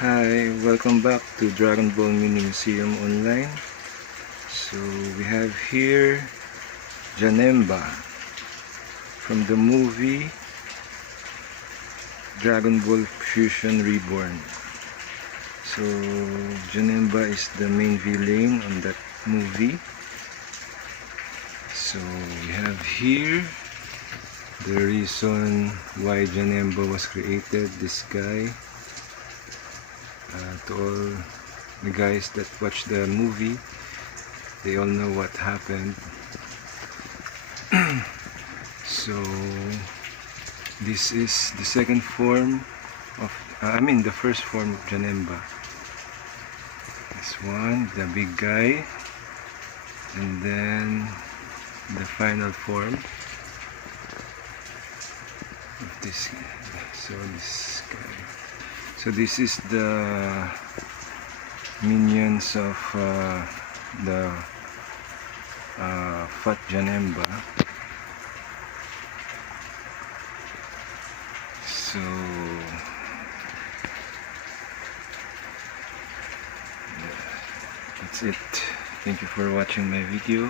Hi, welcome back to Dragon Ball Mini Museum Online. So we have here Janemba from the movie Dragon Ball Fusion Reborn. So Janemba is the main villain on that movie. So we have here the reason why Janemba was created, this guy. To all the guys that watch the movie, they all know what happened. So this is the second form of the first form of Janemba. This one, the big guy, and then the final form of this guy. So this is the minions of the Fat Janemba. So yeah, that's it. Thank you for watching my video.